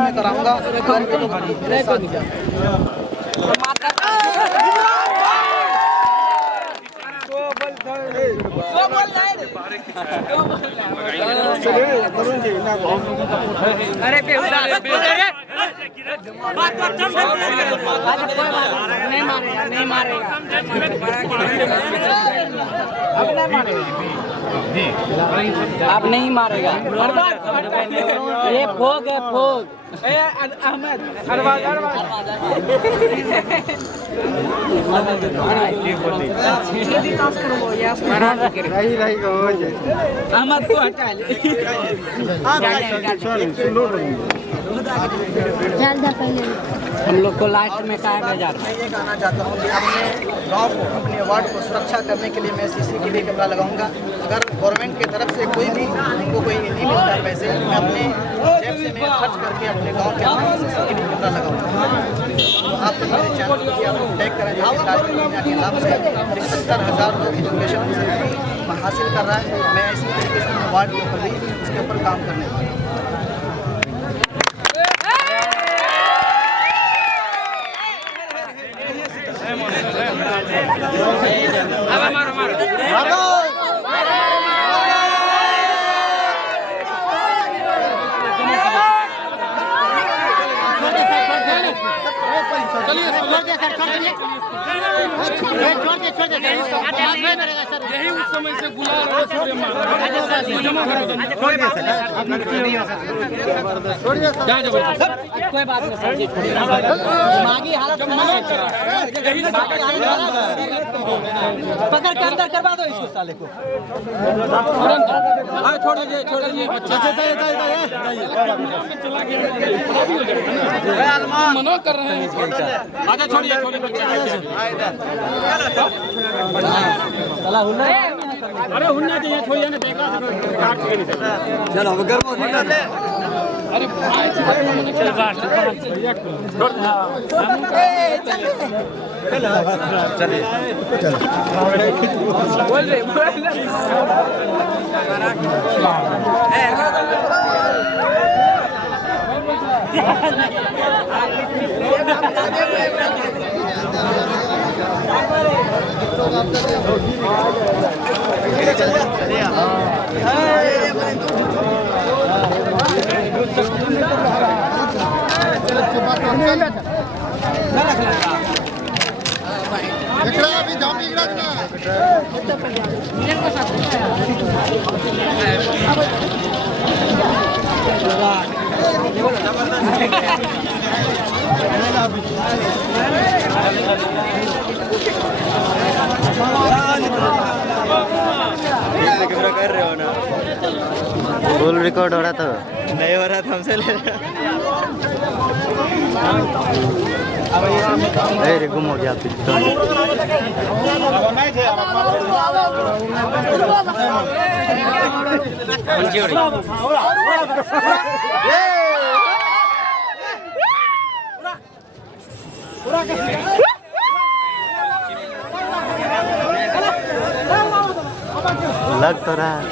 में कराऊंगा। अरे नहीं मारेगा आप नहीं मारेगा। ये फोग है फोग। अहमद अहमद को हटा ले। हम लोग को लास्ट में कहा जा रहा है। ये कहना चाहता हूँ कि अपने गांव को, अपने वार्ड को सुरक्षा करने के लिए मैं CCTV कैमरा लगाऊंगा। अगर गवर्नमेंट की तरफ से कोई भी उनको कोई नहीं मिलता पैसे, मैं अपने जेब से मैं खर्च करके अपने गांव के अंदर CCTV कैमरा लगाऊंगा। तो आप मेरे चैनल को आप टैग करें जो के लाभ से 75,000 लोग एजुकेशन फैसिलिटी हासिल कर रहा है। मैं इसी तरीके से वार्ड के ऊपर भी उसके ऊपर काम करने वाला हूँ। यही उस समय से गुलाल कोई बात नहीं सर, दिमागी हालत पकड़ के अंदर करवा दो इसको साले को। छोड़ दीजिए मना कर रहे हैं। आजा छोड़िए अरे हुन्ना चाहिए छोड़िए ना चलो गर्म अरे बोल रहे कर रहे हो ना, फुल रिकॉर्ड हो रहा था, नहीं हो रहा था हमसे ले अरे गुम हो गया लग तो रहा है।